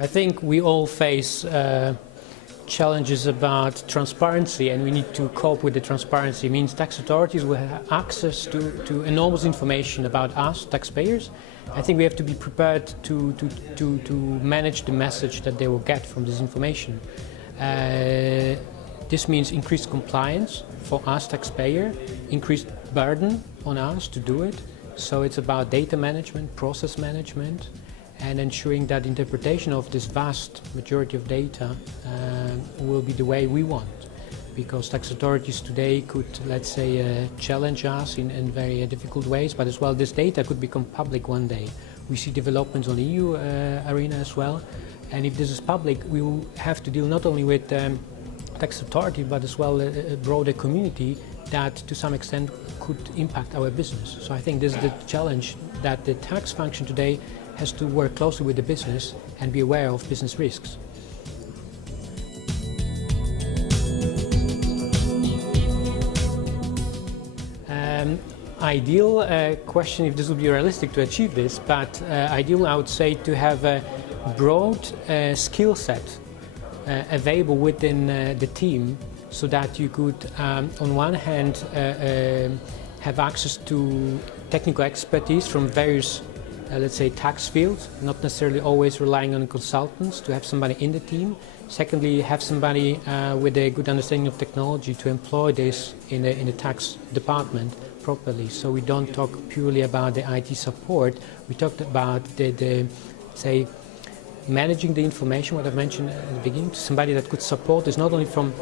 I think we all face challenges about transparency, and we need to cope with the transparency. It means tax authorities will have access to enormous information about us, taxpayers. I think we have to be prepared to manage the message that they will get from this information. This means increased compliance for us, taxpayer, increased burden on us to do it. So it's about data management, process management, and ensuring that interpretation of this vast majority of data will be the way we want. Because tax authorities today could, let's say, challenge us in very difficult ways, but as well this data could become public one day. We see developments on the EU arena as well, and if this is public, we will have to deal not only with tax authority, but as well a broader community that to some extent could impact our business. So I think this is the challenge, that the tax function today has to work closely with the business and be aware of business risks. Ideal question if this would be realistic to achieve this, but ideal I would say to have a broad skill set available within the team, so that you could on one hand have access to technical expertise from various let's say tax fields, not necessarily always relying on consultants, to have somebody in the team. Secondly, have somebody with a good understanding of technology to employ this in the tax department properly. So we don't talk purely about the IT support, we talked about the say managing the information, what I mentioned at the beginning, somebody that could support this not only from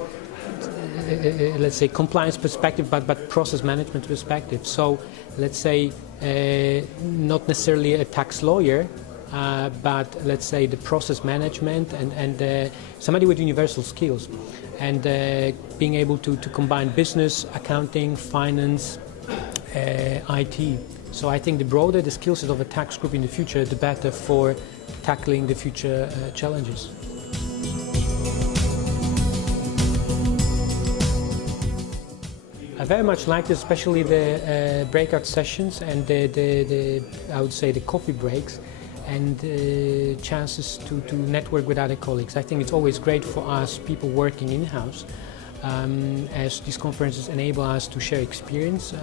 let's say compliance perspective, but process management perspective. So let's say not necessarily a tax lawyer, but let's say the process management and somebody with universal skills, and being able to combine business, accounting, finance, IT. So I think the broader the skill set of a tax group in the future, the better for tackling the future challenges. I very much liked especially the breakout sessions and I would say the coffee breaks and chances to network with other colleagues. I think it's always great for us, people working in-house, as these conferences enable us to share experience,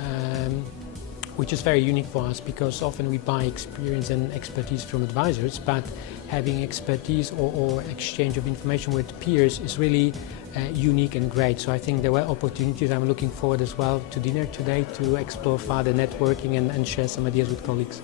which is very unique for us, because often we buy experience and expertise from advisors, but having expertise or exchange of information with peers is really unique and great. So I think there were opportunities. I'm looking forward as well to dinner today to explore further networking and share some ideas with colleagues.